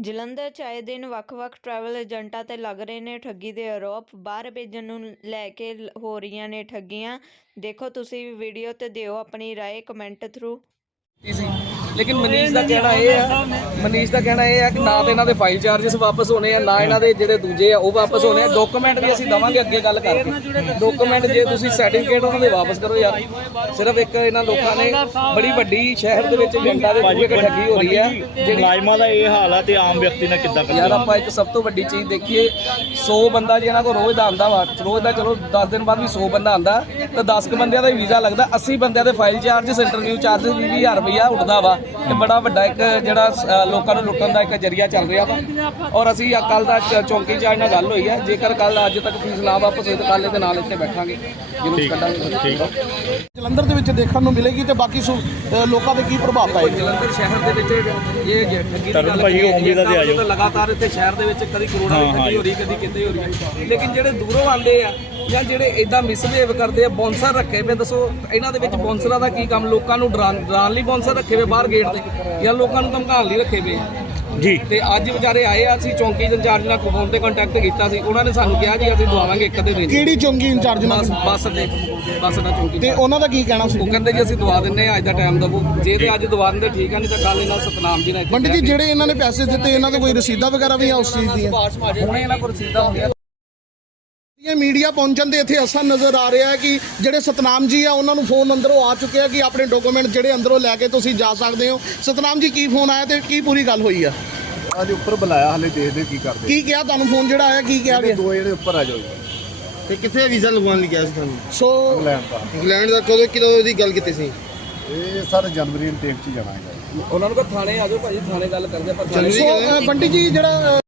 ਜਲੰਧਰ 'ਚ ਆਏ ਦਿਨ ਵੱਖ-ਵੱਖ ਟਰੈਵਲ ਏਜੰਟਾਂ ਤੇ ਲੱਗ ਰਹੇ ਨੇ ਠੱਗੀ ਦੇ ਆਰੋਪ ਬਾਹਰ ਭੇਜਣ ਨੂੰ ਲੈ ਕੇ ਲ- ਹੋ ਰਹੀਆਂ ਨੇ ਠੱਗੀਆਂ ਦੇਖੋ ਤੁਸੀਂ ਵੀ ਵੀਡੀਓ ਤੇ ਦਿਓ ਆਪਣੀ رائے ਕਮੈਂਟ ਥਰੂ ਸੀ ਲੇਕਿਨ ਮਨੀਸ਼ ਦਾ ਕਹਿਣਾ ਇਹ ਆ ਮਨੀਸ਼ ਦਾ ਕਹਿਣਾ ਇਹ ਆ ਕਿ ਨਾ ਤੇ ਇਹਨਾਂ ਦੇ ਫਾਈਲ ਚਾਰजेस ਵਾਪਸ ਹੋਣੇ ਆ ਨਾ ਇਹਨਾਂ ਦੇ ਜਿਹੜੇ ਦੂਜੇ ਆ ਉਹ ਵਾਪਸ ਹੋਣੇ ਆ। ਡਾਕੂਮੈਂਟ ਵੀ ਅਸੀਂ ਦਵਾਂਗੇ ਅੱਗੇ ਗੱਲ ਕਰਕੇ। ਡਾਕੂਮੈਂਟ ਜੇ ਤੁਸੀਂ ਸਰਟੀਫਿਕੇਟ ਉਹਨਾਂ ਦੇ ਵਾਪਸ ਕਰੋ ਯਾਰ। ਸਿਰਫ ਇੱਕ ਇਹਨਾਂ ਲੋਕਾਂ ਨੇ ਬੜੀ ਵੱਡੀ ਸ਼ਹਿਰ ਦੇ ਵਿੱਚ ਜਨਤਾ ਦੇ ਵਿੱਚ ਠੱਗੀ ਹੋ ਰਹੀ ਆ। ਮੁਲਾਜ਼ਮਾਂ ਦਾ ਇਹ ਹਾਲ ਆ ਤੇ ਆਮ ਵਿਅਕਤੀ ਨਾਲ ਕਿੱਦਾਂ ਯਾਰ ਆਪਾਂ ਇੱਕ ਸਭ ਤੋਂ ਵੱਡੀ ਚੀਜ਼ ਦੇਖੀਏ 100 ਬੰਦਾ ਜੇ ਇਹਨਾਂ ਕੋਲ ਰੋਜ਼ ਦਾ ਆਂਦਾ ਵਾ ਰੋਜ਼ ਦਾ ਚਲੋ 10 ਦਿਨ ਬਾਅਦ ਵੀ 100 ਬੰਦਾ ਆਂਦਾ ਤਾਂ 10 ਬੰਦਿਆਂ ਦਾ ਵੀਜ਼ਾ ਲੱਗਦਾ 80 ਬੰਦਿਆਂ ਦੇ ਫਾਈਲ ਚਾਰजेस ਇੰਟਰਵਿਊ ਚਾਰजेस 20000 ਰੁਪਇਆ ਉੱਠਦਾ ਵਾ। ਇਹ ਬੜਾ ਵੱਡਾ ਇੱਕ ਜਿਹੜਾ ਅ, ਲੋਕਾਂ ਨੂੰ ਲੁੱਟਣ ਦਾ ਇੱਕ ਜਰੀਆ ਚੱਲ ਰਿਹਾ ਵਾ। ਔਰ ਅਸੀਂ ਕੱਲ ਦਾ ਚ- ਚੌਂਕੀ ਚਾਰਜ ਨਾਲ ਗੱਲ ਹੋਈ ਹੈ। ਜੇਕਰ ਕੱਲ ਅੱਜ ਤੱਕ ਫੀਸ ਨਾ ਵਾਪਸ ਹੋਈ ਤਾਂ ਕੱਲ ਇਹਦੇ ਨਾਲ ਇੱਥੇ ਬੈਠਾਂਗੇ। ਜਲੂਸ ਕੱਢਾਂਗੇ ਠੀਕ। ਜਲੰਧਰ ਦੇ ਵਿੱਚ ਦੇਖਣ ਨੂੰ ਮਿਲੇਗੀ ਤੇ ਬਾਕੀ ਸੁ- ਅ, ਲੋਕਾਂ ਤੇ ਕੀ ਪ੍ਰਭਾਵ ਪਾਏਗਾ ਜਲੰਧਰ ਸ਼ਹਿਰ ਦੇ ਵਿੱਚ ਇਹ ਜ- ਠੱਗੀ ਦੀ ਤਰਨ ਗੱਲ ਕਰੀਏ, ਉਮੀਦ ਆ ਤੇ ਆ ਜਾਓ। ਤਾਂ ਲਗਾਤਾਰ ਇੱਥੇ ਸ਼ਹਿਰ ਦੇ ਵਿੱਚ ਕਦੀ ਕਰੋੜਾਂ ਦੀ ਠੱਗੀ ਹੋ। ਰਹੀ ਕਦੀ ਕਿਤੇ ਹੋ ਰਹੀ। ਹੈ ਲੇਕਿਨ ਜਿਹੜੇ ਦੂਰੋਂ ਆਉਂਦੇ ਆ ਜਾਂ ਜਿਹੜੇ ਇਦਾਂ ਮਿਸਬਿਹੇਵ ਕਰਦੇ ਆ ਬੌਂਸਰ ਰੱਖੇ ਵੇ ਦੱਸੋ ਇਹਨਾਂ ਦੇ ਵਿੱਚ ਬੌਂਸਰਾਂ ਦਾ ਕੀ ਕੰਮ? ਲੋਕਾਂ ਨੂੰ ਡਰਾਉਣ ਡਰਾਉਣ ਲਈ ਬੌਂਸਰ ਰੱਖੇ ਵੇ ਬਾਹਰ ਗੇਟ ਤੇ ਜਾਂ ਲੋਕਾਂ ਨੂੰ ਧਮਕਾਉਣ ਲਈ ਰੱਖੇ ਵੇ ਜੀ। ਤੇ ਅੱਜ ਵਿਚਾਰੇ ਆਏ ਆ ਅਸੀਂ ਚੌਂਕੀ ਇੰਚਾਰਜ ਨਾਲ ਫੋਨ ਤੇ ਕੰਟੈਕਟ ਕੀਤਾ ਸੀ ਉਹਨਾਂ ਨੇ ਸਾਨੂੰ ਕਿਹਾ ਜੀ ਅਸੀਂ ਦਵਾਵਾਂਗੇ ਇੱਕ ਅੱਧੇ ਦਿਨ। ਕਿਹੜੀ ਚੌਂਕੀ ਇੰਚਾਰਜ ਨਾਲ? ਬੱਸ ਦੇ ਬੱਸ ਦਾ ਚੌਂਕੀ ਤੇ ਉਹਨਾਂ ਦਾ ਕੀ ਕਹਿਣਾ ਸੀ? ਉਹ ਕਹਿੰਦੇ ਜੀ ਅਸੀਂ ਦਵਾ ਦਿੰਨੇ ਆ ਅੱਜ ਦਾ ਟਾਈਮ ਦਵੋ। ਜੇ ਤੇ ਅੱਜ ਦਵਾ ਦਿੰਦੇ ਠੀਕ ਆ ਨਹੀਂ ਤਾਂ ਕੱਲ ਇਹਨਾਂ ਸਤਨਾਮ ਜੀ ਨਾਲ ਪੰਡਿਤ ਜੀ ਜਿਹੜੇ ਇਹਨਾਂ ਨੇ ਪੈਸੇ ਦਿੱਤੇ ਇਹਨਾਂ ਦੇ ਕੋਈ ਰਸੀਦਾਂ ਵਗੈਰਾ ਵੀ ਆ ਉਸ ਚੀਜ਼ ਦੀਆਂ? ਹੁਣੇ ਇਹਨਾਂ ਕੋਲ ਰਸੀਦਾਂ ਹੁੰਦੀਆਂ ਮੀਡੀਆ ਪਹੁੰਚਣ ਦੇ ਇੱਥੇ ਅਸਰ ਨਜ਼ਰ ਆ ਰਿਹਾ ਹੈ ਕਿ ਜਿਹੜੇ ਸਤਨਾਮ ਜੀ ਆ ਉਹਨਾਂ ਨੂੰ ਫੋਨ ਅੰਦਰੋਂ ਆ ਚੁੱਕਿਆ ਕਿ ਆਪਣੇ ਡਾਕੂਮੈਂਟ ਜਿਹੜੇ ਅੰਦਰੋਂ ਲੈ ਕੇ ਤੁਸੀਂ ਜਾ ਸਕਦੇ ਹੋ। ਸਤਨਾਮ ਜੀ ਕੀ ਫੋਨ ਆਇਆ ਤੇ ਕੀ ਪੂਰੀ ਗੱਲ ਹੋਈ ਆ? ਅੱਜ ਉੱਪਰ ਬੁਲਾਇਆ ਹਲੇ ਦੇਖਦੇ ਕੀ ਕਰਦੇ ਕੀ ਕਿਹਾ ਤੁਹਾਨੂੰ ਫੋਨ ਜਿਹੜਾ ਆਇਆ ਕੀ ਕਿਹਾ ਗਿਆ? ਦੋ ਜਿਹੜੇ ਉੱਪਰ ਆ ਜਾਓ ਤੇ ਕਿੱਥੇ ਵੀਜ਼ਾ ਲਗਵਾਉਣ ਲਈ ਗਿਆ ਸੀ ਤੁਹਾਨੂੰ? ਸੋ ਇੰਗਲੈਂਡ ਦਾ। ਇੰਗਲੈਂਡ ਦਾ ਕਦੋਂ ਕਿਲੋ ਦੀ ਗੱਲ ਕੀਤੀ ਸੀ? ਇਹ ਸਰ ਜਨਵਰੀ ਨੂੰ ਟੇਕ ਚ ਜਾਣਾ ਹੈਗਾ। ਉਹਨਾਂ ਨੂੰ ਕੋ ਥਾਣੇ ਆ ਜਾਓ ਭਾਜੀ ਥਾਣੇ ਗੱਲ ਕਰਦੇ ਅ, ਪੰਡਿਤ ਜੀ ਜਿਹੜਾ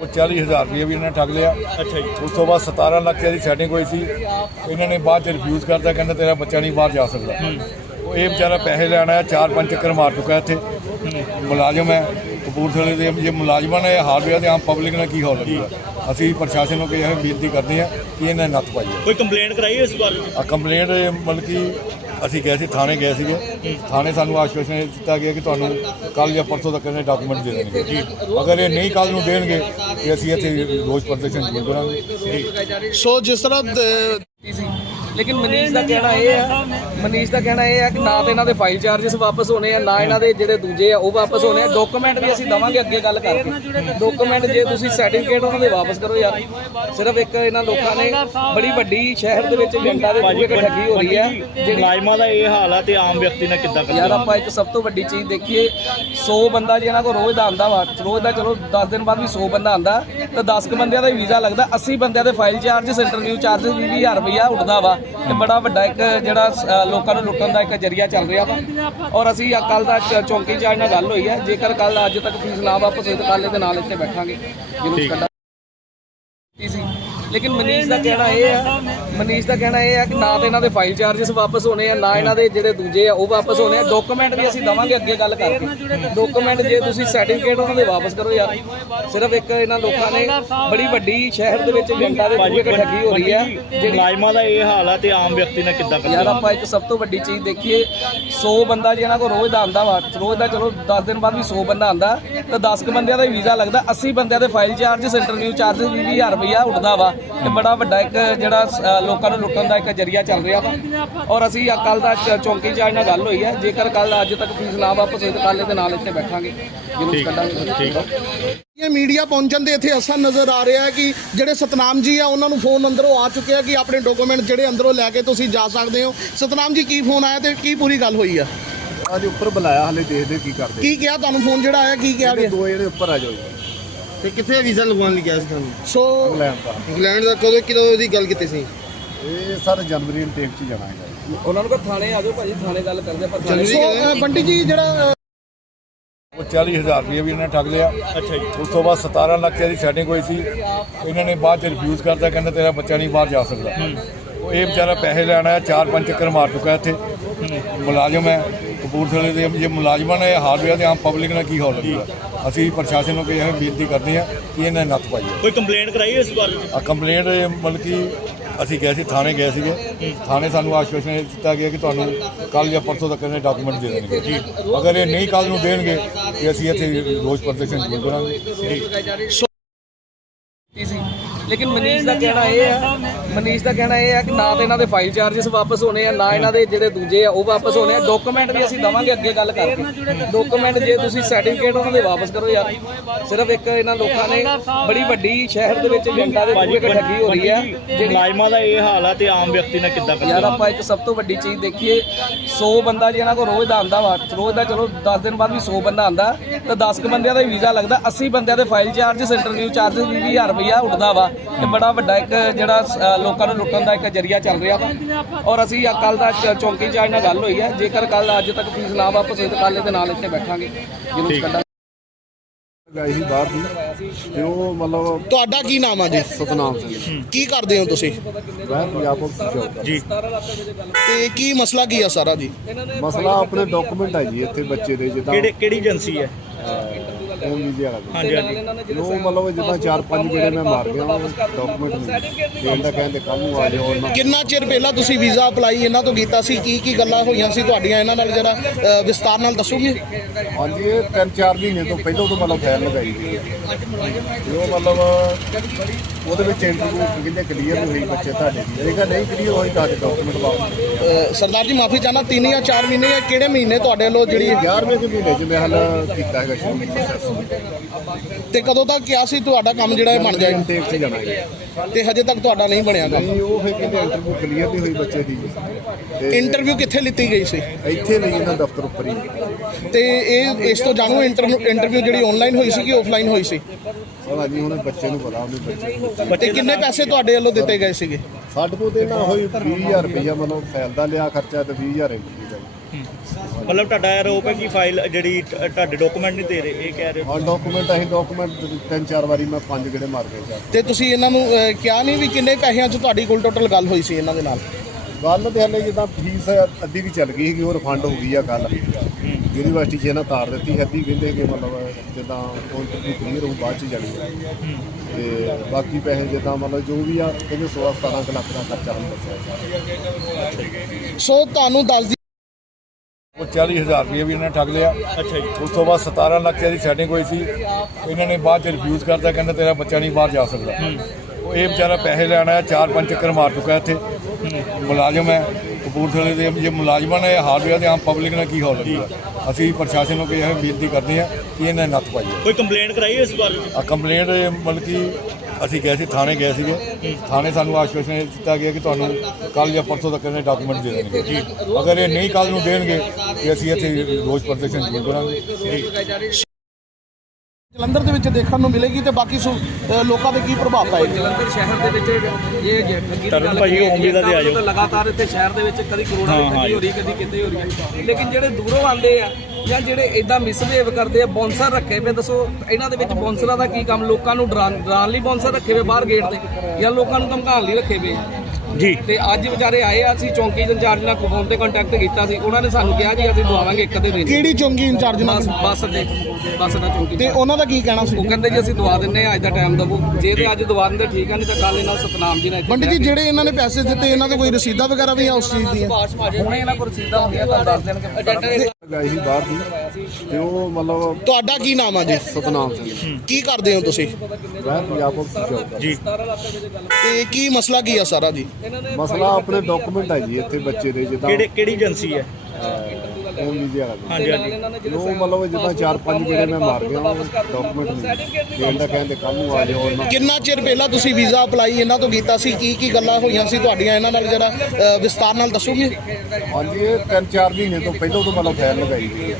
ਉਹ 40000 ਰੁਪਏ ਵੀ ਇਹਨਾਂ ਨੇ ਠੱਗ ਲਿਆ। ਅੱਛਾ ਜੀ। ਉਸ ਤੋਂ ਬਾਅਦ 17 ਲੱਖ ਦੀ ਸੈਟਿੰਗ ਹੋਈ ਸੀ। ਇਹਨਾਂ ਨੇ ਬਾਅਦ ਚ ਰਿਫਿਊਜ਼ ਕਰਤਾ ਕਹਿੰਦਾ ਤੇਰਾ ਬੱਚਾ ਨਹੀਂ ਬਾਹਰ ਜਾ ਸਕਦਾ। ਉਹ ਇਹ ਵਿਚਾਰਾ ਪੈਸੇ ਲੈਣ ਆਇਆ ਚਾਰ ਪੰਜ ਚੱਕਰ ਮਾਰ ਚੁੱਕਾ ਇੱਥੇ। ਮੁਲਾਜ਼ਮ ਹੈ। ਕਪੂਰਥਲੇ ਦੇ ਜੇ ਮੁਲਾਜ਼ਮਾਂ ਨੇ ਇਹ ਹਾਲ ਹੋਇਆ ਤੇ ਆਮ ਪਬਲਿਕ ਨਾਲ ਕੀ ਹਾਲ ਹੋਊਗਾ ਅਸੀਂ ਪ੍ਰਸ਼ਾਸਨ ਨੂੰ ਇਹ ਬੇਨਤੀ ਕਰਦੇ ਹਾਂ ਕਿ ਇਹਨਾਂ ਨੱਥ ਪਾਈ ਕੋਈ ਕੰਪਲੇਂਟ ਕਰਾਈ ਇਸ ਬਾਰੇ? ਆ ਕੰਪਲੇਂਟ ਮਤਲਬ ਕਿ ਅਸੀਂ ਗਏ ਸੀ ਥਾਣੇ ਗਏ ਸੀਗੇ। ਥਾਣੇ ਸਾਨੂੰ ਆਸ਼ਵਾਸਨ ਦਿੱਤਾ ਗਿਆ ਕਿ ਤੁਹਾਨੂੰ ਕੱਲ ਜਾਂ ਪਰਸੋਂ ਤੱਕ ਇਹਨੇ ਡਾਕੂਮੈਂਟ ਦੇ ਦੇਣਗੇ। ਅਗਰ ਇਹ ਨਹੀਂ ਕੱਲ ਨੂੰ ਦੇਣਗੇ ਤੇ ਅਸੀਂ ਇੱਥੇ ਰੋਜ਼ ਪ੍ਰਦਰਸ਼ਨ ਕਰਾਂਗੇ। ਸੋ ਜਿਸ ਤਰ੍ਹਾਂ ਲੇਕਿਨ ਮਨੀਸ਼ ਦਾ ਕਹਿਣਾ ਇਹ ਹੈ ਮਨੀਸ਼ ਦਾ ਕਹਿਣਾ ਇਹ ਹੈ ਕਿ ਨਾ ਤਾਂ ਇਹਨਾਂ ਦੇ ਫਾਈਲ ਚਾਰजेस ਵਾਪਸ ਹੋਣੇ ਆ ਨਾ ਇਹਨਾਂ ਦੇ ਜਿਹੜੇ ਦੂਜੇ ਆ ਉਹ ਵਾਪਸ ਹੋਣੇ ਆ। ਡਾਕੂਮੈਂਟ ਵੀ ਅਸੀਂ ਦਵਾਂਗੇ ਅੱਗੇ ਗੱਲ ਕਰਕੇ। ਡਾਕੂਮੈਂਟ ਜੇ ਤੁਸੀਂ ਸਰਟੀਫਿਕੇਟ ਉਹਨਾਂ ਦੇ ਵਾਪਸ ਕਰੋ ਯਾਰ। ਸਿਰਫ ਇੱਕ ਇਹਨਾਂ ਲੋਕਾਂ ਨੇ ਬੜੀ ਵੱਡੀ ਸ਼ਹਿਰ ਦੇ ਵਿੱਚ ਜਨਤਾ ਦੇ ਦੂਜੇ ਠੱਗੀ ਹੋ ਰਹੀ ਹੈ ਜਿਹੜੀ ਲਾਇਮਾਂ ਦਾ ਇਹ ਹਾਲ ਆ ਤੇ ਆਮ ਵਿਅਕਤੀ ਨੇ ਕਿੱਦਾਂ ਕਰਨਾ? ਯਾਰ ਆਪਾਂ ਇੱਕ ਸਭ ਤੋਂ ਵੱਡੀ ਚੀਜ਼ ਦੇਖੀਏ 100 ਬੰਦਾ ਜੇ ਇਹਨਾਂ ਕੋਲ ਰੋਜ਼ ਦਾ ਆਂਦਾ ਵਾ ਰੋਜ਼ ਦਾ ਚਲੋ 10 ਦਿਨ ਬਾਅਦ ਵੀ 100 ਬੰਦਾ ਆਂਦਾ ਤਾਂ 10 ਬੰਦਿਆਂ ਦਾ ਵੀਜ਼ਾ ਲੱਗਦਾ 80 ਬੰਦਿਆਂ ਦੇ ਫਾਈਲ ਚਾਰजेस ਇੰਟਰਵਿਊ ਚਾਰजेस 20000 ਰੁਪਇਆ ਉੱਠਦਾ ਵਾ। ਤੇ ਬੜਾ ਵੱਡਾ ਇੱਕ ਜਿਹੜਾ ਲੋਕਾਂ ਨੂੰ ਲੁੱਟਣ ਦਾ ਇੱਕ ਜਰੀਆ ਚੱਲ ਰਿਹਾ ਵਾ। ਔਰ ਅਸੀਂ ਕੱਲ ਦਾ ਚੌਂਕੀ ਚਾਰਜ ਨਾਲ ਗੱਲ ਹੋਈ ਹੈ ਜੇਕਰ ਕੱਲ ਅੱਜ ਤੱਕ ਫੀਸ ਨਾ ਵਾਪਸ ਹੋਈ ਤਾਂ ਕੱਲ ਇਹਦੇ ਨਾਲ ਇੱਥੇ ਬੈਠਾਂਗੇ। ਜਲੂਸ ਕੱਢਾਂਗੇ। ਸੀ। ਲੇਕਿਨ ਮਨੀਸ਼ ਦਾ ਕਹਿਣਾ ਇਹ ਹੈ ਮਨੀਸ਼ ਦਾ ਕਹਿਣਾ ਇਹ ਹੈ ਕਿ ਨਾ ਤੇ ਇਹਨਾਂ ਦੇ ਫਾਈਲ ਚਾਰजेस ਵਾਪਸ ਹੋਣੇ ਆ ਨਾ ਇਹਨਾਂ ਦੇ ਜਿਹੜੇ ਦੂਜੇ ਆ ਉਹ ਵਾਪਸ ਹੋਣੇ ਆ। ਡਾਕੂਮੈਂਟ ਵੀ ਅਸੀਂ ਦਵਾਂਗੇ ਅੱਗੇ ਗੱਲ ਕਰਕੇ। ਡਾਕੂਮੈਂਟ ਜੇ ਤੁਸੀਂ ਸਰਟੀਫਿਕੇਟ ਉਹਨਾਂ ਦੇ ਵਾਪਸ ਕਰੋ ਯਾਰ। ਸਿਰਫ ਇੱਕ ਇਹਨਾਂ ਲੋਕਾਂ ਨੇ ਬੜੀ ਵੱਡੀ ਸ਼ਹਿਰ ਦੇ ਵਿੱਚ ਜਨਤਾ ਦੇ ਪੂਰੇ ਠੱਗੀ ਹੋ ਰਹੀ ਆ ਜਿਹੜੀ ਲਾਇਮਾ ਦਾ ਇਹ ਹਾਲ ਆ ਤੇ ਆਮ ਵਿਅਕਤੀ ਨੇ ਕਿੱਦਾਂ ਯਾਰ ਆਪਾਂ ਇੱਕ ਸਭ ਤੋਂ ਵੱਡੀ ਚੀਜ਼ ਦੇਖੀਏ 100 ਬੰਦਾ ਜਿਹਨਾਂ ਕੋ ਰੋਜ਼ ਦਾ ਆਂਦਾ ਵਾ ਰੋਜ਼ ਦਾ ਚਲੋ 10 ਦਿਨ ਬਾਅਦ ਵੀ 100 ਬੰਦਾ ਆਂਦਾ ਤਾਂ 10 ਕ ਬੰਦਿਆਂ ਦਾ ਵੀਜ਼ਾ ਲੱਗਦਾ 80 ਬੰਦਿਆਂ ਦੇ ਫਾਈਲ ਚਾਰਜ ਇੰਟਰਵਿਊ ਚਾਰਜ 20000 ਰੁਪਇਆ ਉੱਠਦਾ ਵਾ। ਤੇ ਬੜਾ ਵੱਡਾ ਇੱਕ ਜਿਹੜਾ ਲੋਕਾਂ ਨੂੰ ਲੁੱਟਣ ਦਾ ਇੱਕ ਜਰੀਆ ਚੱਲ ਰਿਹਾ ਵਾ। ਔਰ ਅਸੀਂ ਕੱਲ ਦਾ ਚ- ਚੌਂਕੀ ਚਾਰਜ ਨਾਲ ਗੱਲ ਹੋਈ ਹੈ ਜੇਕਰ ਕੱਲ ਅੱਜ ਤੱਕ ਫੀਸ ਨਾ ਵਾਪਸ ਹੋਈ ਤਾਂ ਕੱਲ ਇਹਦੇ ਨਾਲ ਇੱਥੇ ਬੈਠਾਂਗੇ। ਜਲੂਸ ਕੱਢਾਂਗੇ। ਇਹ ਮੀਡੀਆ ਪਹੁੰਚਣ ਦੇ ਇੱਥੇ ਅਸਰ ਨਜ਼ਰ ਆ ਰਿਹਾ ਹੈ ਕਿ ਜਿਹੜੇ ਸਤਨਾਮ ਜੀ ਆ ਉਹਨਾਂ ਨੂੰ ਫੋਨ ਅੰਦਰੋਂ ਆ ਚੁੱਕਿਆ ਕਿ ਆਪਣੇ ਡਾਕੂਮੈਂਟ ਜਿਹੜੇ ਅੰਦਰੋਂ ਲੈ ਕੇ ਤੁਸੀਂ ਜਾ ਸਕਦੇ ਹੋ। ਸਤਨਾਮ ਜੀ ਕੀ ਫੋਨ ਆਇਆ ਤੇ ਕੀ ਪੂਰੀ ਗੱਲ ਹੋਈ ਆ? ਅੱਜ ਉੱਪਰ ਬੁਲਾਇਆ ਹਲੇ ਦੇਖਦੇ ਕੀ ਕਰਦੇ। ਕੀ ਕਿਹਾ ਤੁਹਾਨੂੰ ਫੋਨ ਜਿਹੜਾ ਆਇਆ ਕੀ ਕਿਹਾ ਗਿਆ? ਦੋ ਜਿਹੜੇ ਉੱਪਰ ਆ ਜਾਓ ਤੇ ਕਿੱਥੇ ਵੀਜ਼ਾ ਲਗਵਾਉਣ ਲਈ ਗਿਆ ਸੀ ਤੁਹਾਨੂੰ? ਸੋ ਇੰਗਲੈਂਡ ਦਾ। ਕਦੋਂ ਕਿਲੋ ਦੀ ਗੱਲ ਕੀਤੀ ਸੀ? ਇਹ ਸਰ ਜਨਵਰੀ ਨੂੰ ਟੇਕ ਚ ਜਾਣਾ ਹੈਗਾ ਉਹਨਾਂ ਨੂੰ ਕੋ ਥਾਣੇ ਆ ਜਾਓ ਭਾਜੀ ਥਾਣੇ ਗੱਲ ਕਰਦੇ ਆਪਾਂ ਥਾਣੇ ਸੋ ਅ, ਪੰਡਿਤ ਜੀ ਜਿਹੜਾ ਅ, ਉਹ 40000 ਰੁਪਏ ਵੀ ਇਹਨਾਂ ਨੇ ਠੱਗ ਲਿਆ। ਅੱਛਾ ਜੀ। ਉਸ ਤੋਂ ਬਾਅਦ 17 ਲੱਖ ਦੀ ਸੈਟਿੰਗ ਹੋਈ ਸੀ। ਇਹਨਾਂ ਨੇ ਬਾਅਦ ਚ ਰਿਫਿਊਜ਼ ਕਰਤਾ ਕਹਿੰਦਾ ਤੇਰਾ ਬੱਚਾ ਨਹੀਂ ਬਾਹਰ ਜਾ ਸਕਦਾ। ਉਹ ਇਹ ਵਿਚਾਰਾ ਪੈਸੇ ਲੈਣ ਆਇਆ ਚਾਰ ਪੰਜ ਚੱਕਰ ਮਾਰ ਚੁੱਕਾ ਇੱਥੇ। ਮੁਲਾਜ਼ਮ ਹੈ ਕਪੂਰਥਲੇ ਦੇ ਜੇ ਮੁਲਾਜ਼ਮਾਂ ਨੇ ਹੋਇਆ ਤੇ ਆਮ ਪਬਲਿਕ ਨਾਲ ਕੀ ਹਾਲ ਹੋਊਗਾ ਅਸੀਂ ਪ੍ਰਸ਼ਾਸਨ ਨੂੰ ਇਹ ਬੇਨਤੀ ਕਰਦੇ ਹਾਂ ਕਿ ਇਹਨਾਂ ਨੇ ਨੱਥ ਪਾਈ ਕੋਈ ਕੰਪਲੇਂਟ ਕਰਾਈ ਇਸ ਬਾਰੇ? ਆ ਕੰਪਲੇਂਟ ਮਤਲਬ ਕਿ ਅਸੀਂ ਗਏ ਸੀ ਥਾਣੇ ਗਏ ਸੀਗੇ। ਥਾਣੇ ਸਾਨੂੰ ਆਸ਼ਵਾਸਨ ਇਹ ਦਿੱਤਾ ਗਿਆ ਕਿ ਤੁਹਾਨੂੰ ਕੱਲ ਜਾਂ ਪਰਸੋਂ ਤੱਕ ਇਹਨੇ ਡਾਕੂਮੈਂਟ ਦੇ ਦੇਣਗੇ। ਜੀ। ਅਗਰ ਇਹ ਨਹੀਂ ਕੱਲ ਨੂੰ ਦੇਣਗੇ ਤੇ ਅਸੀਂ ਇੱਥੇ ਰੋਸ ਪ੍ਰਦਰਸ਼ਨ ਜ਼ਰੂਰ ਕਰਾਂਗੇ। ਸੀ ਲੇਕਿਨ ਮਨੀਸ਼ ਦਾ ਕਹਿਣਾ ਇਹ ਹੈ ਮਨੀਸ਼ ਦਾ ਕਹਿਣਾ ਇਹ ਹੈ ਕਿ ਨਾ ਤੇ ਇਹਨਾਂ ਦੇ ਫਾਈਲ ਚਾਰजेस ਵਾਪਸ ਹੋਣੇ ਆ ਨਾ ਇਹਨਾਂ ਦੇ ਜਿਹੜੇ ਦੂਜੇ ਆ ਉਹ ਵਾਪਸ ਹੋਣੇ ਆ। ਡਾਕੂਮੈਂਟ ਵੀ ਅਸੀਂ ਦਵਾਂਗੇ ਅੱਗੇ ਗੱਲ ਕਰਕੇ। ਡਾਕੂਮੈਂਟ ਜੇ ਤੁਸੀਂ ਸਰਟੀਫਿਕੇਟ ਉਹਨਾਂ ਦੇ ਵਾਪਸ ਕਰੋ ਯਾਰ। ਸਿਰਫ ਇੱਕ ਇਹਨਾਂ ਲੋਕਾਂ ਨੇ ਬੜੀ ਵੱਡੀ ਸ਼ਹਿਰ ਦੇ ਵਿੱਚ ਜਨਤਾ ਦੇ ਵਿੱਚ ਠੱਗੀ ਹੋ ਰਹੀ ਆ ਜਿਹੜੀ ਮੁਲਾਜ਼ਮਾਂ ਦਾ ਇਹ ਹਾਲ ਆ ਤੇ ਆਮ ਵਿਅਕਤੀ ਨੇ ਕਿੱਦਾਂ ਯਾਰ ਆਪਾਂ ਇੱਕ ਸਭ ਤੋਂ ਵੱਡੀ ਚੀਜ਼ ਦੇਖੀਏ 100 ਬੰਦਾ ਜੇ ਇਹਨਾਂ ਕੋਲ ਰੋਜ਼ ਦਾ ਆਂਦਾ ਵਾ ਰੋਜ਼ ਦਾ ਚਲੋ 10 ਦਿਨ ਬਾਅਦ ਵੀ 100 ਬੰਦਾ ਆਂਦਾ ਤਾਂ 10 ਕ ਬੰਦਿਆਂ ਦਾ ਵੀਜ਼ਾ ਲੱਗਦਾ 80 ਬੰਦਿਆਂ ਦੇ ਫਾਈਲ ਚਾਰजेस ਇੰਟਰਵਿਊ ਚਾਰजेस 20000 ਰੁਪਇਆ ਉੱਠਦਾ ਵਾ। ਤੇ ਬੜਾ ਵੱਡਾ ਇੱਕ ਜਿਹੜਾ ਲੋਕਾਂ ਨੂੰ ਲੁੱਟਣ ਦਾ ਇੱਕ ਜਰੀਆ ਚੱਲ ਰਿਹਾ ਵਾ। ਔਰ ਅਸੀਂ ਕੱਲ ਦਾ ਚ- ਚੌਂਕੀ ਇੰਚਾਰਜ ਨਾਲ ਗੱਲ ਹੋਈ ਹੈ। ਜੇਕਰ ਕੱਲ ਅੱਜ ਤੱਕ ਫੀਸ ਨਾ ਵਾਪਸ ਹੋਈ ਤਾਂ ਕੱਲ ਇਹਦੇ ਨਾਲ ਇੱਥੇ ਬੈਠਾਂਗੇ। ਜਲੂਸ ਕੱਢਾਂਗੇ। ਸੀ ਬਾਹਰ ਦੀ ਤੇ ਉਹ ਮਤਲਬ ਤੁਹਾਡਾ ਕੀ ਨਾਮ ਆ ਜੀ? ਸਤਨਾਮ ਸਿੰਘ। ਕੀ ਕਰਦੇ ਹੋ ਤੁਸੀਂ? ਮੈਂ ਪੰਜਾਬ ਪੁਲਿਸ ਚ job ਜੀ। ਤੇ ਕੀ ਮਸਲਾ ਕੀ ਆ ਸਾਰਾ ਜੀ। ਮਸਲਾ ਆਪਣੇ ਡਾਕੂਮੈਂਟ ਹੈ ਜੀ ਇੱਥੇ ਬੱਚੇ ਦੇ ਜਿੱਦਾਂ ਕਿਹੜੇ ਕਿਹੜੀ ਏਜੰਸੀ ਹੈ? ਹੋਮ ਵੀਜ਼ੇ ਵਾਲਾ ਹਾਂਜੀ ਹਾਂਜੀ। ਉਹ ਮਤਲਬ ਜਿੱਦਾਂ ਚਾਰ ਪੰਜ ਗੇੜੇ ਮੈਂ ਮਾਰ ਗਿਆ ਡਾਕੂਮੈਂਟ ਨਹੀਂ ਦੇਣ ਦਾ ਕਹਿੰਦੇ ਕੱਲ ਨੂੰ ਆ ਜਾਓ ਉਹਨਾਂ ਕਿੰਨਾ ਚਿਰ ਪਹਿਲਾਂ ਤੁਸੀਂ ਵੀਜ਼ਾ ਅਪਲਾਈ ਇਹਨਾਂ ਤੋਂ ਕੀਤਾ ਸੀ? ਕੀ ਕੀ ਗੱਲਾਂ ਹੋਈਆਂ ਸੀ ਤੁਹਾਡੀਆਂ ਇਹਨਾਂ ਨਾਲ? ਜਰਾ ਅ, ਵਿਸਤਾਰ ਨਾਲ ਦੱਸੋਗੇ? ਹਾਂਜੀ ਇਹ ਤਿੰਨ ਚਾਰ ਮਹੀਨੇ ਤੋਂ ਪਹਿਲਾਂ ਤੋਂ ਮਤਲਬ ਫਾਈਲ ਲਗਾਈ। ਸੀ ਉਹ ਮਤਲਬ ਉਹਦੇ ਵਿੱਚ ਇੰਟਰਵਿਊ ਕਹਿੰਦੇ ਕਲੀਅਰ ਹੋਈ ਬੱਚੇ ਤੁਹਾਡੇ ਦੀ ਜੇਕਰ ਨਹੀਂ ਕਲੀਅਰ ਹੋਈ ਤੁਹਾਡੇ ਡਾਕੂਮੈਂਟ ਅ, ਸਰਦਾਰ ਜੀ ਮਾਫੀ ਚਾਹਨਾ 3 ਜਾਂ 4 ਮਹੀਨੇ ਜਾਂ ਕਿਹੜੇ ਮਹੀਨੇ ਤੁਹਾਡੇ ਵੱਲੋਂ ਜਿਹੜੀ 11ਵੇਂ ਦੇ ਮਹੀਨੇ 'ਚ ਮੈਂ ਹਲ ਕੀਤਾ ਹੈਗਾ ਸ਼ੁਰੂ ਪ੍ਰੋਸੈਸ ਤੇ ਕਦੋਂ ਤੱਕ ਕਿਹਾ ਸੀ ਤੁਹਾਡਾ ਕੰਮ ਜਿਹੜਾ ਇਹ ਬਣ ਜਾਏਗਾ 'ਚ ਜਾਣਾ ਹੈ ਤੇ ਹਜੇ ਤੱਕ ਤੁਹਾਡਾ ਨਹੀਂ ਬਣਿਆ ਗਾ ਨਹੀਂ ਉਹ ਫਿਰ ਕਹਿੰਦੇ ਇੰਟਰਵਿਊ ਕਲੀਅਰ ਨਹੀਂ ਹੋਈ ਬੱਚੇ ਦੀ। ਤੇ ਇੰਟਰਵਿਊ ਕਿੱਥੇ ਲਿੱਤੀ ਗਈ ਸੀ? ਇੱਥੇ ਨਹੀਂ ਇਹਨਾਂ ਦਫ਼ਤਰ ਉੱਪਰ ਹੀ। ਤੇ ਇਹ ਇਸ ਤੋਂ ਜਾਣੂ ਇੰਟਰਵਿਊ ਜਿਹੜੀ ਆਨਲਾਈਨ ਹੋਈ ਸੀ ਕਿ ਆਫਲਾਈਨ ਹੋਈ ਸੀ? ਸਾਲਾ ਜੀ ਹੁਣ ਬੱਚੇ ਨੂੰ ਪਤਾ ਉਹਨੇ ਬੱਚੇ। ਤੇ ਕਿੰਨੇ ਪੈਸੇ ਤੁਹਾਡੇ ਵੱਲੋਂ ਦਿੱਤੇ ਗਏ ਸੀਗੇ? ਸਾਡੇ ਕੋਲ ਤੇ ਨਾ ਹੋਈ 20000 ਰੁਪਈਆ ਮਤਲਬ ਫਾਈਲ ਦਾ ਲਿਆ ਖਰਚਾ ਤੇ 20000 ਇੰਟਰਵਿਊ ਦਾ ਜੀ। ਮਤਲਬ ਤੁਹਾਡਾ ਆਰੋਪ ਹੈ ਕਿ ਫਾਈਲ ਜਿਹੜੀ ਟ- ਤੁਹਾਡੇ ਡਾਕੂਮੈਂਟ ਨਹੀਂ ਦੇ ਰਹੇ ਇਹ ਕਹਿ ਰਹੇ ਹੋ? ਹਾਂ ਡਾਕੂਮੈਂਟ ਅਸੀਂ ਡਾਕੂਮੈਂਟ ਤਿੰਨ ਚਾਰ ਵਾਰੀ ਮੈਂ ਪੰਜ ਗੇੜੇ ਮਾਰ ਕੇ ਜਾ ਤੇ ਤੁਸੀਂ ਇਹਨਾਂ ਨੂੰ ਕਿਹਾ ਨਹੀਂ ਵੀ ਕਿੰਨੇ ਪੈਸਿਆਂ 'ਚ ਤੁਹਾਡੀ ਕੋਲ ਟੋਟਲ ਗੱਲ ਹੋਈ ਸੀ ਇਹਨਾਂ ਦੇ ਨਾਲ? ਗੱਲ ਤੇ ਹਲੇ ਜਿੱਦਾਂ ਫੀਸ ਅੱਧੀ ਵੀ ਚੱਲ ਗਈ ਸੀਗੀ ਉਹ ਰਿਫੰਡ ਹੋ ਗਈ ਆ ਕੱਲ ਯੂਨੀਵਰਸਿਟੀ 'ਚ ਇਹਨਾਂ ਤਾਰ ਦਿੱਤੀ ਅੱਧੀ ਕਹਿੰਦੇ ਕਿ ਮਤਲਬ ਜਿੱਦਾਂ ਉਹ ਇੰਟਰਵਿਊ ਕਲੀਅਰ ਹੋਊ ਬਾਅਦ 'ਚ ਜਾਣੀ ਆ। ਤੇ ਬਾਕੀ ਪੈਸੇ ਜਿੱਦਾਂ ਮਤਲਬ ਜੋ ਵੀ ਆ ਕਹਿੰਦੇ 16 17 ਕੁ ਲੱਖ ਦਾ ਖਰਚਾ ਦੱਸਿਆ ਸੋ ਤੁਹਾਨੂੰ ਦੱਸ 40000 ਰੁਪਏ ਵੀ ਇਹਨਾਂ ਨੇ ਠੱਗ ਲਿਆ। ਅੱਛਾ ਜੀ। ਉਸ ਤੋਂ ਬਾਅਦ 17 ਲੱਖ ਦੀ ਸੈਟਿੰਗ ਹੋਈ ਸੀ। ਇਹਨਾਂ ਨੇ ਬਾਅਦ ਚ ਰਿਫਿਊਜ਼ ਕਰਤਾ ਕਹਿੰਦਾ ਤੇਰਾ ਬੱਚਾ ਨਹੀਂ ਬਾਹਰ ਜਾ ਸਕਦਾ। ਉਹ ਇਹ ਵਿਚਾਰਾ ਪੈਸੇ ਲੈਣ ਆਇਆ ਚਾਰ ਪੰਜ ਚੱਕਰ ਮਾਰ ਚੁੱਕਾ ਇੱਥੇ। ਮੁਲਾਜ਼ਮ ਹੈ ਕਪੂਰਥਲੇ ਦੇ ਜੇ ਮੁਲਾਜ਼ਮਾਂ ਨੇ ਹੋਇਆ ਤੇ ਆਮ ਪਬਲਿਕ ਨੇ ਕੀ ਹਾਲ ਹੋਊਗਾ ਅਸੀਂ ਪ੍ਰਸ਼ਾਸਨ ਨੂੰ ਇਹ ਬੇਨਤੀ ਕਰਦੇ ਹਾਂ ਕਿ ਇਹਨਾਂ ਨੇ ਨੱਥ ਪਾਈਏ ਕੋਈ ਕੰਪਲੇਂਟ ਕਰਾਈ ਇਸ ਬਾਰੇ? ਆ ਕੰਪਲੇਂਟ ਮਤਲਬ ਕਿ ਅਸੀਂ ਗਏ ਸੀ ਥਾਣੇ ਗਏ ਸੀਗੇ। ਥਾਣੇ ਸਾਨੂੰ ਆਸ਼ਵਾਸਨ ਦਿੱਤਾ ਗਿਆ ਕਿ ਤੁਹਾਨੂੰ ਕੱਲ ਜਾਂ ਪਰਸੋਂ ਤੱਕ ਇਹਨੇ ਡਾਕੂਮੈਂਟ ਦੇ ਦੇਣਗੇ। ਜੀ। ਅਗਰ ਇਹ ਨਹੀਂ ਕੱਲ ਨੂੰ ਦੇਣਗੇ ਤੇ ਅਸੀਂ ਇੱਥੇ ਰੋਸ ਪ੍ਰਦਰਸ਼ਨ ਜ਼ਰੂਰ ਕਰਾਂਗੇ। ਜਲੰਧਰ ਦੇ ਵਿੱਚ ਦੇਖਣ ਨੂੰ ਮਿਲੇਗੀ ਤੇ ਬਾਕੀ ਲੋਕਾਂ ਤੇ ਕੀ ਪ੍ਰਭਾਵ ਪਾਏਗਾ ਜਲੰਧਰ ਸ਼ਹਿਰ ਦੇ ਵਿੱਚ ਇਹ ਠੱਗੀ ਦੀ ਤਰਨ ਭਾਈ, ਓਮ ਵੀਰਾ ਤੇ ਆ ਜਾਓ। ਲਗਾਤਾਰ ਇੱਥੇ ਸ਼ਹਿਰ ਦੇ ਵਿੱਚ ਕਦੀ ਕਰੋੜਾਂ ਦੀ ਹਾਂ, ਹਾਂ ਠੱਗੀ ਹੋ ਰਹੀ ਕਦੀ ਕਿਤੇ ਹੋ ਰਹੀ ਹੈ। ਲੇਕਿਨ ਜਿਹੜੇ ਦੂਰੋਂ ਆਉਂਦੇ ਆ ਜਾਂ ਜਿਹੜੇ ਇਦਾਂ ਮਿਸਬਿਹੇਵ ਕਰਦੇ ਆ ਬੌਂਸਰ ਰੱਖੇ ਵੇ ਦੱਸੋ ਇਹਨਾਂ ਦੇ ਵਿੱਚ ਬੌਂਸਰਾਂ ਦਾ ਕੀ ਕੰਮ? ਲੋਕਾਂ ਨੂੰ ਡਰਾਉਣ ਡਰਾਉਣ ਲਈ ਬੌਂਸਰ ਰੱਖੇ ਵੇ ਬਾਹਰ ਗੇਟ ਤੇ ਜਾਂ ਲੋਕਾਂ ਨੂੰ ਧਮਕਾਉਣ ਲਈ ਰੱਖੇ ਵੇ ਜੀ। ਤੇ ਅੱਜ ਵਿਚਾਰੇ ਆਏ ਆ ਅਸੀਂ ਚੌਂਕੀ ਇੰਚਾਰਜ ਨਾਲ ਫੋਨ ਤੇ ਕੰਟੈਕਟ ਕੀਤਾ ਸੀ ਉਹਨਾਂ ਨੇ ਸਾਨੂੰ ਕਿਹਾ ਜੀ ਅਸੀਂ ਦਵਾਵਾਂਗੇ ਇੱਕ ਅੱਧੇ ਦਿਨ। ਕਿਹੜੀ ਚੌਂਕੀ ਇੰਚਾਰਜ ਨਾਲ? ਬੱਸ ਦੇ ਬੱਸ ਦਾ ਚੌਂਕੀ ਤੇ ਉਹਨਾਂ ਦਾ ਕੀ ਕਹਿਣਾ ਸੀ? ਉਹ ਕਹਿੰਦੇ ਜੀ ਅਸੀਂ ਦਵਾ ਦਿੰਨੇ ਆ ਅੱਜ ਦਾ ਟਾਈਮ ਦਵੋ। ਜੇ ਤੇ ਅੱਜ ਦਵਾ ਦਿੰਦੇ ਠੀਕ ਆ ਨਹੀਂ ਤਾਂ ਕੱਲ ਇਹਨਾਂ ਨੂੰ ਸਤਨਾਮ ਜੀ ਨਾਲ ਇੱਥੇ ਬੰਡੀ ਜੀ ਜਿਹੜੇ ਇਹਨਾਂ ਨੇ ਪੈਸੇ ਦਿੱਤੇ ਇਹਨਾਂ ਦੇ ਕੋਈ ਰਸੀਦਾਂ ਵਗੈਰਾ ਵੀ ਆ ਉਸ ਚੀਜ਼ ਦੀਆਂ? ਹੁਣੇ ਇਹਨਾਂ ਕੋਲ ਰਸੀਦਾਂ ਹੁੰਦੀਆਂ ਤਾਂ ਦੱਸ ਦੇਣਗੇ। ਗਏ ਸੀ ਬਾਹਰ ਦੀ ਤੇ ਉਹ ਮਤਲਬ ਤੁਹਾਡਾ ਕੀ ਨਾਮ ਆ ਜੀ? ਸਤਨਾਮ ਸਿੰਘ ਕੀ ਕਰਦੇ ਹੋ ਤੁਸੀਂ? ਮੈਂ ਪੰਜਾਬ ਪੁਲਿਸ ਚ job ਕਰਦਾ। ਜੀ। ਤੇ ਕੀ ਮਸਲਾ ਕੀ ਆ ਸਾਰਾ ਜੀ? ਮਸਲਾ ਆਪਣੇ ਡਾਕੂਮੈਂਟ ਹੈ ਜੀ ਇੱਥੇ ਬੱਚੇ ਦੇ ਜਿੱਦਾਂ ਕਿਹੜੇ ਕਿਹੜੀ ਏਜੰਸੀ ਹੈ? ਹੋਮ ਵੀਜ਼ੇ ਵਾਲਾ ਹਾਂਜੀ ਹਾਂਜੀ ਉਹ ਮਤਲਬ ਜਿੱਦਾਂ ਚਾਰ ਪੰਜ ਗੇੜੇ ਮੈਂ ਮਾਰ ਗਿਆ ਡਾਕੂਮੈਂਟ ਨਹੀਂ ਦੇਣ ਦਾ ਕਹਿੰਦੇ ਕੱਲ ਨੂੰ ਆ ਜਾਓ ਉਹਨਾਂ ਕਿੰਨਾ ਚਿਰ ਪਹਿਲਾਂ ਤੁਸੀਂ ਵੀਜ਼ਾ ਅਪਲਾਈ ਇਹਨਾਂ ਤੋਂ ਕੀਤਾ ਸੀ ਕੀ ਕੀ ਗੱਲਾਂ ਹੋਈਆਂ ਸੀ ਤੁਹਾਡੀਆਂ ਇਹਨਾਂ ਨਾਲ ਜਰਾ ਵਿਸਤਾਰ ਨਾਲ ਦੱਸੋਗੇ ਹਾਂਜੀ ਇਹ ਤਿੰਨ ਚਾਰ ਮਹੀਨੇ ਤੋਂ ਪਹਿਲਾਂ ਤੋਂ ਮਤਲਬ ਫਾਈਲ ਲਗਾਈ ਸੀ